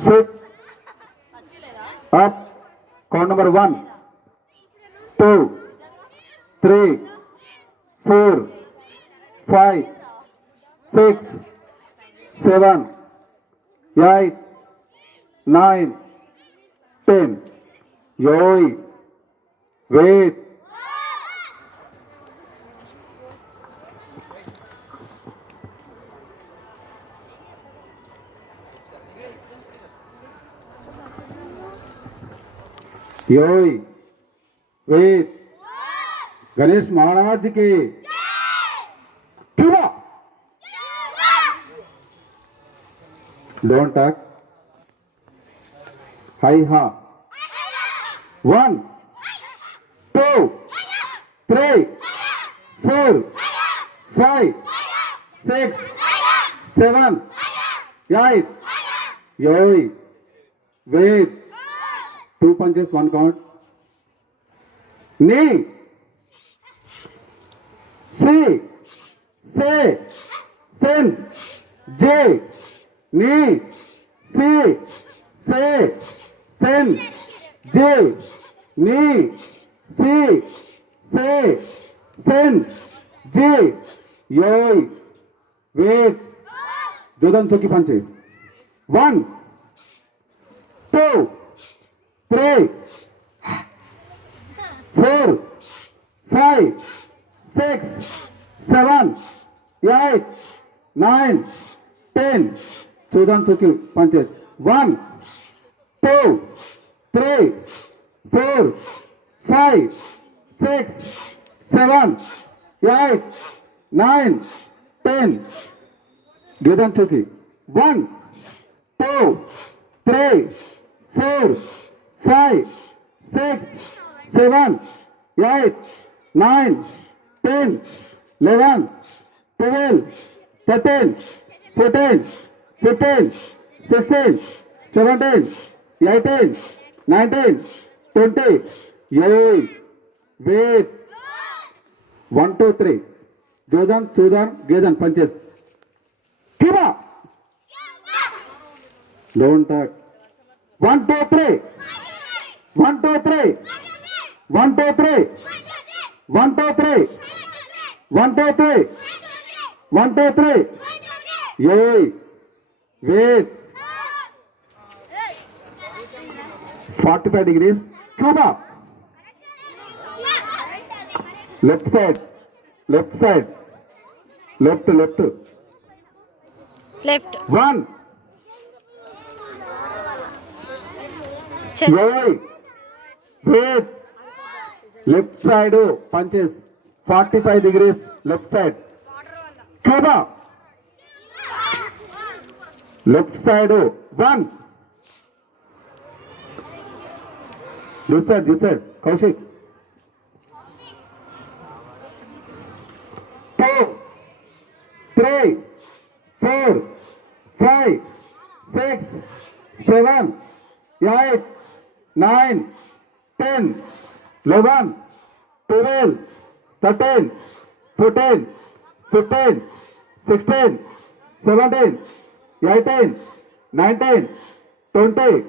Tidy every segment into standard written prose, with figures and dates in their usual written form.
Sit up. Count number 1, 2, 3, 4, 5, 6, 7, 8, 9, 10. Yoi. Wait. योई वेद गणेश महाराज के Chuba don't talk high हा 1 2 3 4 5 6 7 8 योई वेद 2 punches, 1 count. Knee. C. Say. Sin. J. Knee. C. Say. Sin. J. Knee. C. Say. Sin. J. Yoi. Wait. Jodan Choki punches. 1 2 3 4 5 6 7 8 9 10 Chodan Choki punches 1 2 3 4 5 6 7 8 9 10 Jodan Choki 1 2 3 4 5 6 7 8 9 10 11 12 13 14 15 16 17 18 19 20 Yay. Wait. 1 2 3 Jodan Chodan Gedan punches Kiba. Don't talk. 1 2 3 1 2 3 1 2 3 1 2 3 1 2 3 1 2 3 Yay. Wait. 45 degrees Cuba. Left side. Left side. Left. Left. 1 Yay. Wait. Left side punches 45 degrees left side. Cuba. Left side 1 This side Kaushik 2 3 4 5 6 7 8 9 10 11 12 13 14 15 16 17 18 19 20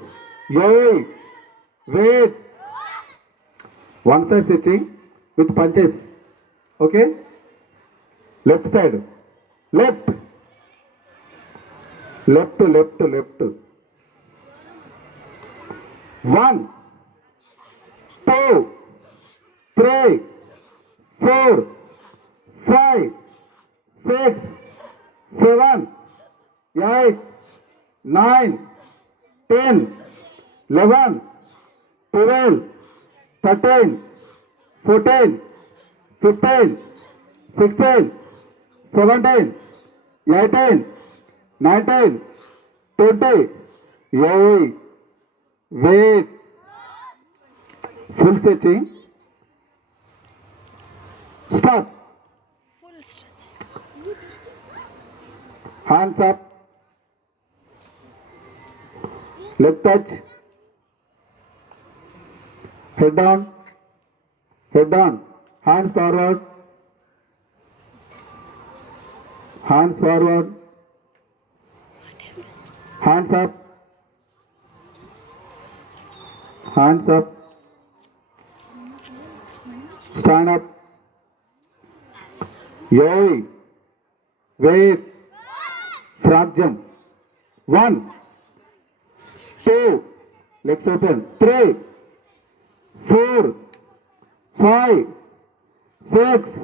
Yay. Wait. One side sitting with punches. Okay. Left side. Left. 1 2 3 4 5 6 7 8 9 10 11 12 13 14 15 16 17 18 19 20 Yay. Wait. Full stretching. Stop. Full stretch. Hands up. Left touch. Head down. Head down. Hands forward. Hands forward. Hands up. Hands up. Stand up. Yoi. Wait. Frog jump. 1, 2. Legs open. 3, 4, 5, 6,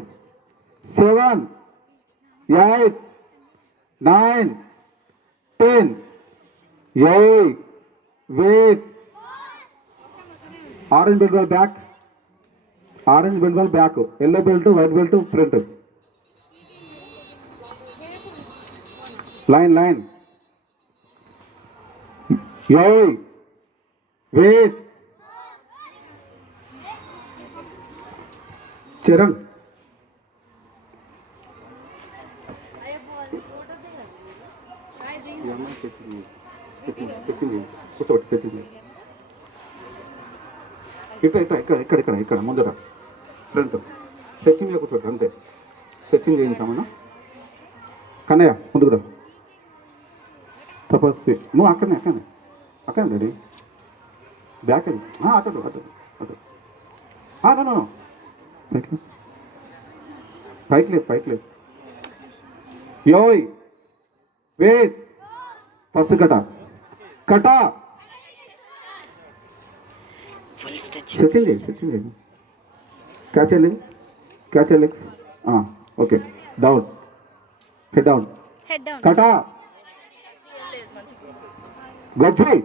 7, 8, 9, 10. Yay! Wait. Orange belt back. Orange belt back. Yellow belt, white belt front. Line. Yay! Wait. Charan. కూర్చోబెట్టి ఇక్కడ ముందర front stretching మీద కూర్చోబెట్టు అంతే. Stretching చేయించామన్నా. Kannayya ముందుకు తపస్వి నువ్వు అక్కడనే daddy back అది అటు పైకి లేదు. యోయ్ వెయిట్. ఫస్ట్ కట Full stretching. స్ట్రెచ్చింగ్ చేయి. Catch legs. Okay. Down. Head down. Head down. కట గజ్జి.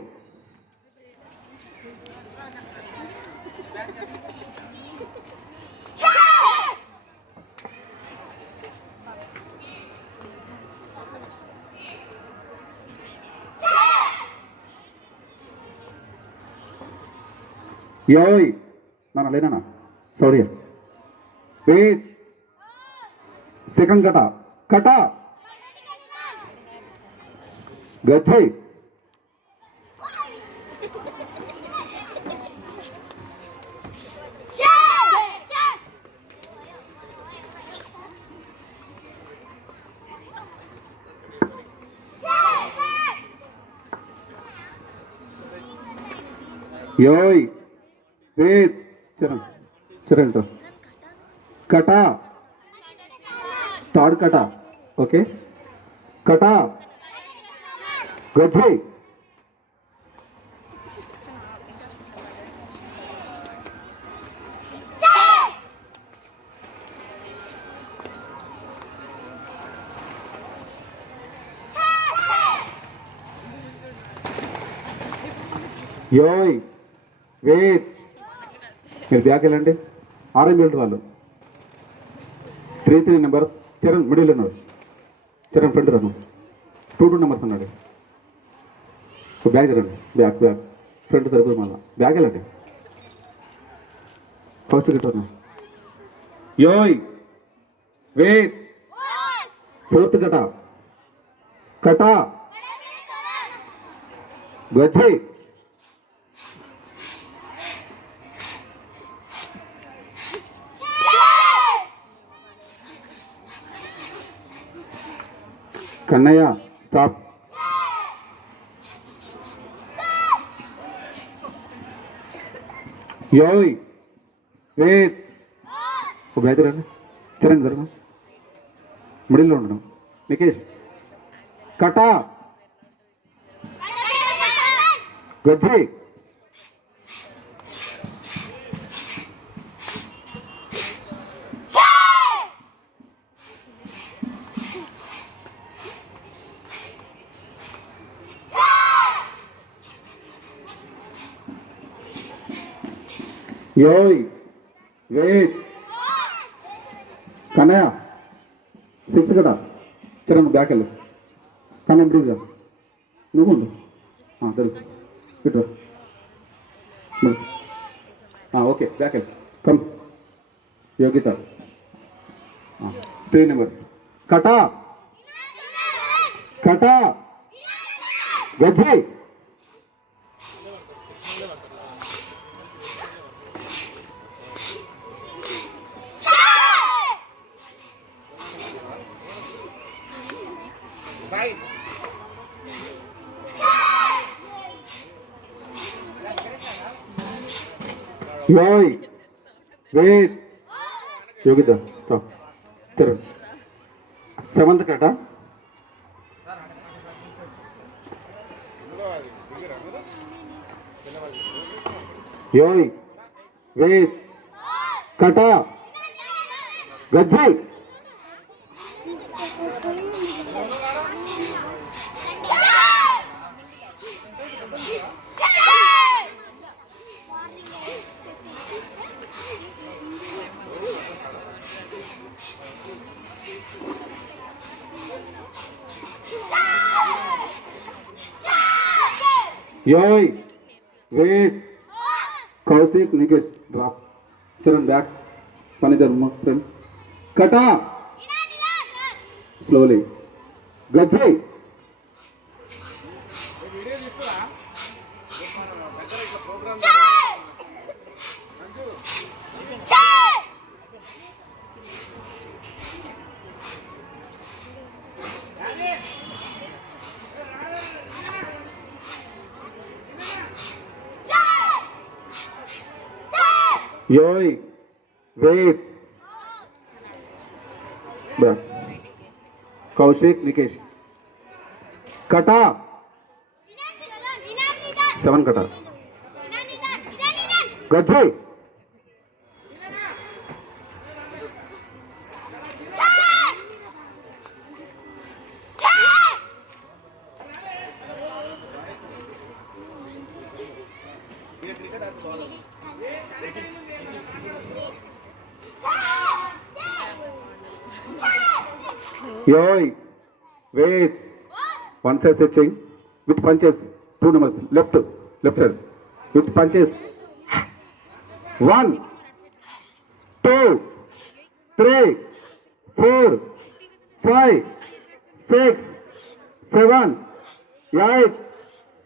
యోయ్ లేనా సారీ. వెయిట్. సెకండ్ కట గజ్జి. యోయ్ వెయిట్. చరణ్ కట థర్డ్ కట. ఓకే. కట గజ్జి. యోయ్ వెయిట్. మీరు బ్యాక్ వెళ్ళండి. ఆరెంజ్ బెల్ట్ వాళ్ళు 3 నెంబర్స్. చరణ్ మిడిల్ ఉన్నాడు. చరణ్ ఫ్రంట్ రాను. 2 నెంబర్స్ ఉన్నాడు. బ్యాక్ వెళ్ళండి. బ్యాక్ ఫ్రంట్ సరిపోదు. మళ్ళీ బ్యాక్ వెళ్ళండి. First return. యోయ్ వెయిట్. ఫోర్త్ కట గజ్జి. కన్నయ్య స్టాప్. యోయ్ వెయిట్. బ్యాక్ రండి. చరణ్ జరగ మిడిల్లో ఉండడం. నికేష్ కట గజ్జి. యోయ్ వెయిట్. కన్నయ్య 6 కదా. చరణ్ బ్యాక్ వెళ్ళు. కన్నయ్య బ్రీజ్గా నువ్వు ఉండు. తెలుగు ఇటు. ఓకే బ్యాక్ వెళ్ళు. Come Yogita 3 numbers. కట గజ్జి. Joy. Wait. Yogita. Stop. Turn. Seventh kata. Joy. Wait. Kata. Gadri. Joy. Wait. Kaushik. Nikesh. Drop. Turn back. Panidhar. Friend. Kata. Slowly. Gadri. Joy. Wait. Back. Kaushik. Nikesh. Kata. 7 kata. Gadri. Joy. Wait. One side switching with punches. 2 numbers. Left side. With punches. 1, 2, 3, 4, 5, 6, 7, 8,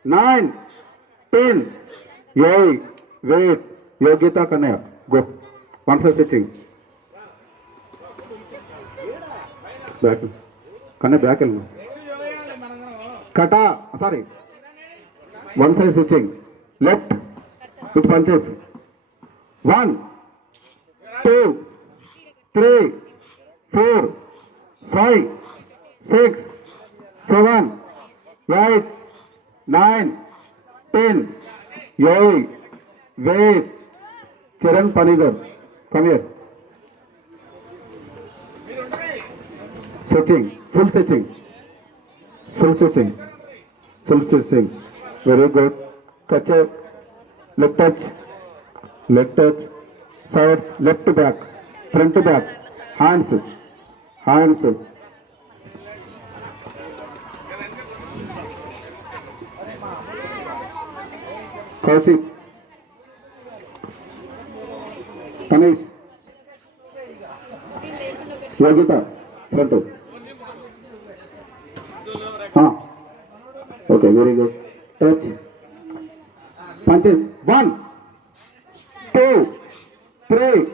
9, 10. Joy. Wait. Yogita Kanaya. Go. One side switching. Back. Kanaya back. Kata. Sorry. One side switching. Left with punches. 1, 2, 3, 4, 5, 6, 7, 8, 9, 10. Joy. Wait. Charan Panidhar. Come here. Searching. Full searching. Full searching. Full searching. Very good. Touch it. Left touch. Left touch. Sides. Left to back. Front to back. Hands. Hands. Kaushik. Kanish. Yogita. Front. Okay, very good. Touch. Punches. 1, 2, 3,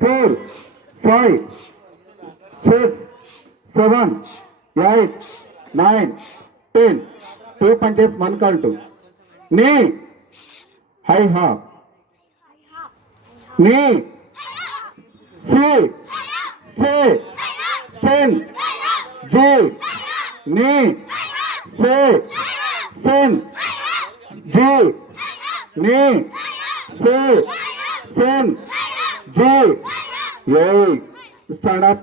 4, 5, 6, 7, 8, 9, 10. 2 punches, 1 count. Knee. High half. Knee. C. C. Sin. G. Knee. C. Sin. G. Knee. C. Sin. G. Yay. Stand up.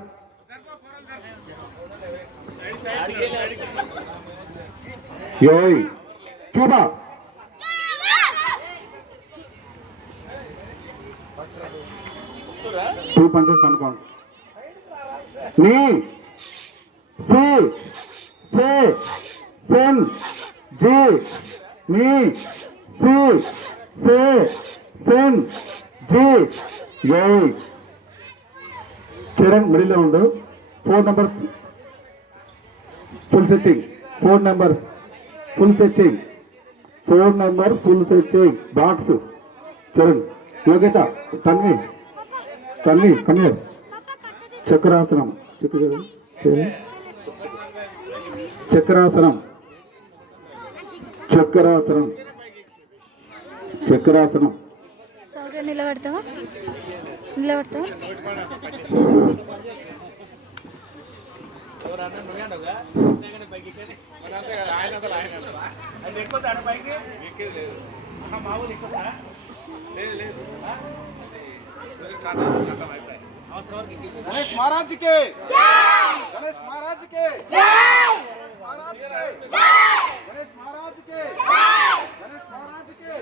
Yay. Cuba. Two punches, 1 count. Knee. C. C. Sin. G. Knee. C. C. Sin. G. Yay. Charan middle lo undu. 4 numbers. Full searching. 4 numbers. Full searching. 4 number full searching. Box. Charan. Yogita. Tanvi. Come here. Chakrasanam. Chakrasanam. Chakrasanam. Chakrasanam. నిలబడతావా నిలబడతావా Ganesh महाराज के गणेश महाराज के गणेश महाराज के गणेश महाराज के गणेश महाराज के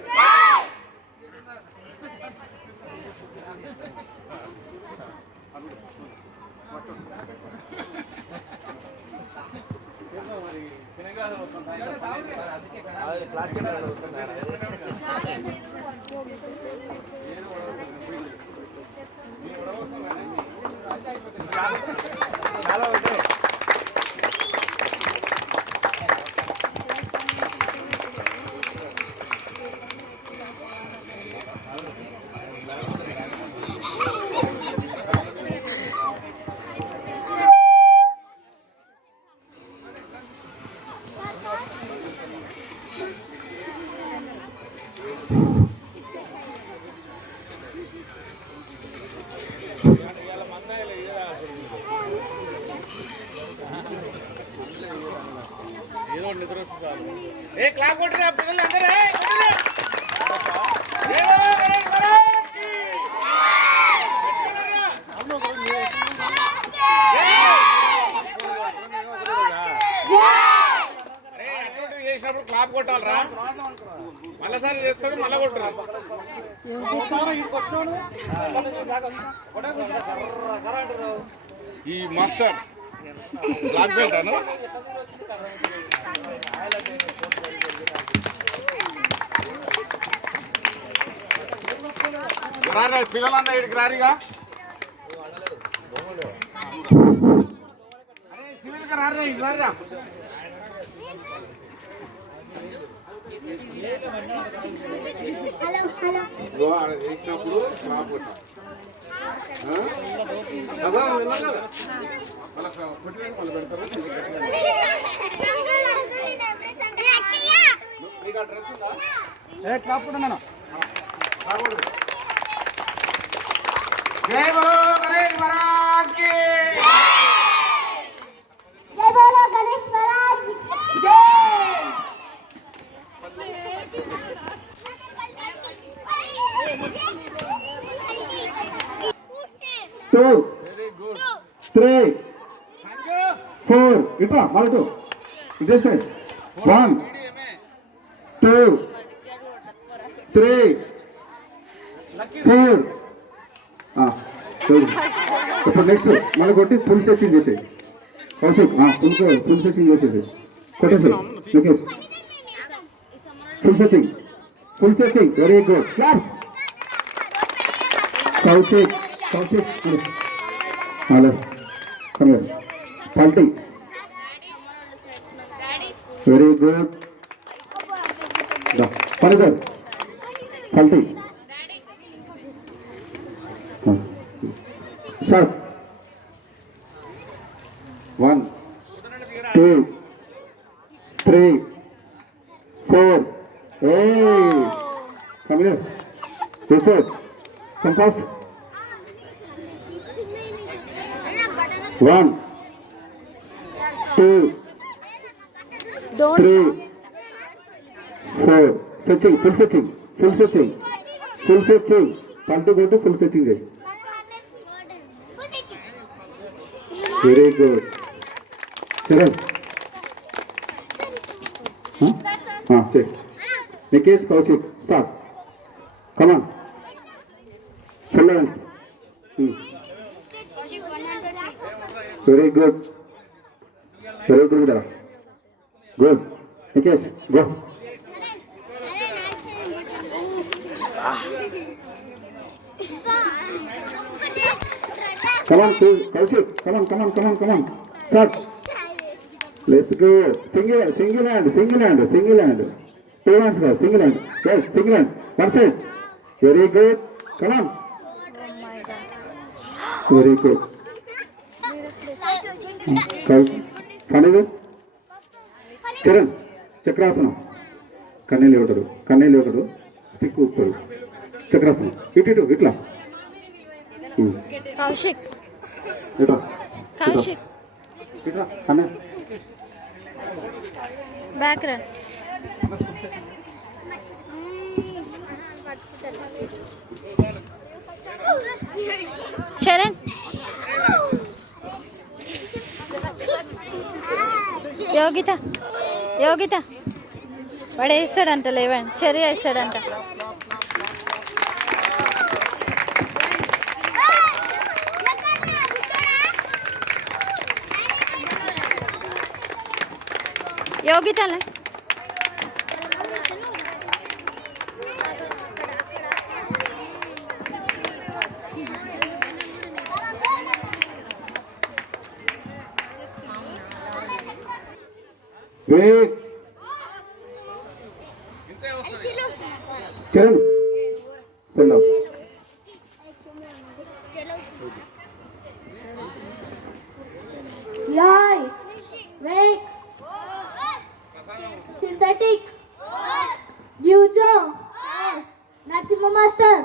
clap కొట్టిరా పిల్లలందరూ చేసినప్పుడు clap కొట్టాలరా మళ్ళీసారి చేస్తాడు మళ్ళీ కొట్టరు ఈ మాస్టర్ బ్లాక్ బెల్ట్ అను పిల్లలన్నా ఇక్కడికి రారిగా సివిల్గా రారా ఇటు రారా వేసినప్పుడు క్లాప్ కొట్టాలి కదా విన్నా కదా మళ్ళీ కొట్టినాక మళ్ళీ పెడతారు నీకు ఆ డ్రెస్ ఉందా క్లాప్ కొట్టనా जय बोलो गणेश महाराज की जय बोलो गणेश महाराज की जय 2 3 4 ఇట్లా మళ్ళీ ఇదే సైడ్ 1 2 3 4 ఇప్పుడు నెక్స్ట్ మళ్ళీ కొట్టి ఫుల్ సెర్చింగ్ చేసేది కౌశిక్ ఫుల్ సెర్చింగ్ చేసేది కొట్టేసి Nikesh full searching very good claps Kaushik hello ఫల్టింగ్ వెరీ గుడ్ పనికర్ ఫల్టింగ్ Sir, 1 2 3 4 hey come here this is come fast 1 2 don't 3 4 searching full searching time to go to full searching day. Very good. Sharan. Check. Nikesh, Kaushik, start. Come on. Full hands. Very good. Very good. Good. Nikesh, go. Come on, please. Kaushik, come on. Start. Let's go. Single hand. 2 hands go. Single hand. Yes, single hand. One side. Very good. Come on. Very good. Funny. Charan, Chakrasana. Kannel levaru. Stick upparu. చక్రాసనం. ఇటు ఇట్లా. కౌశిక్ ఇట్లా కౌశిక్ ఇట్లా అన్న. Back run. Charan Yogita Yogita వాడు వేస్తాడంట, లేవండి చర్య వేస్తాడంట. యోగితలే Charan send off. Yai, break, synthetic, Jujo, Narasimha Master,